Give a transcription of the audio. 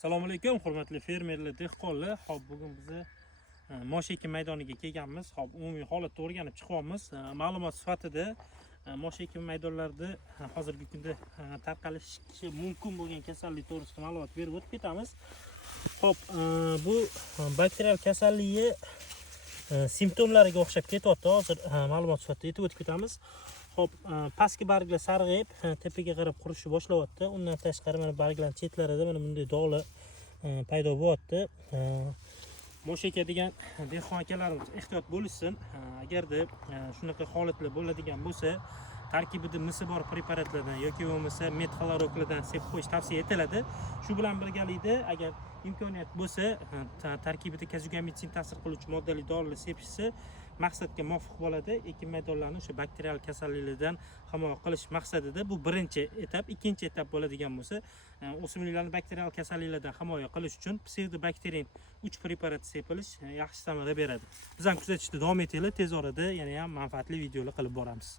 Assalomu alaykum, hurmatli fermerlar, dehqonlar. Hop, bugun biz mosh ekin maydoniga kelganmiz. Hop, umumiy holatni o'rganib chiqyapmiz. Ma'lumot sifatida mosh ekin maydonlarida hozirgi kunda tarqalishi mumkin bo'lgan kasallik to'g'risida ma'lumot berib o'tib ketamiz. Hop, bu bakterial kasalligi simptomlariga o'xshab ketyapti. Hozir ma'lumot sifatida aytib o'tib ketamiz. Hop, pastki barglar sarg'ayib, tepaga qarab qurishni boshlayapti. Undan tashqari mana barglarning chetlarida mana bunday dog'lar paydo bo'lyapti. Mosh ekadigan dehqon akalarimiz ehtiyot bo'lishsin. Agarda shunaqa holatlar bo'ladigan bo'lsa, tarkibida misi bor preparatlardan yoki bo'lmasa metxloroklardan sepib qo'yish tavsiya etiladi. Shu bilan birgalikda agar imkoniyat bo'lsa, tarkibida kazugamitsin ta'sir qiluvchi moddali dorilar sepishsa maqsadga muvofiq bo'ladi. Ekin maydonlarini o'sha bakterial kasalliklardan himoya qilish maqsadida bu birinchi etap. Ikkinchi etap bo'ladigan bo'lsa, o'simliklarni bakterial kasalliklardan himoya qilish uchun pseudobakterin 3 preparat sepilish yaxshi samara beradi. Biz ham kuzatishda davom etaylik. Tez orada yana ham manfaatli videolar qilib boramiz.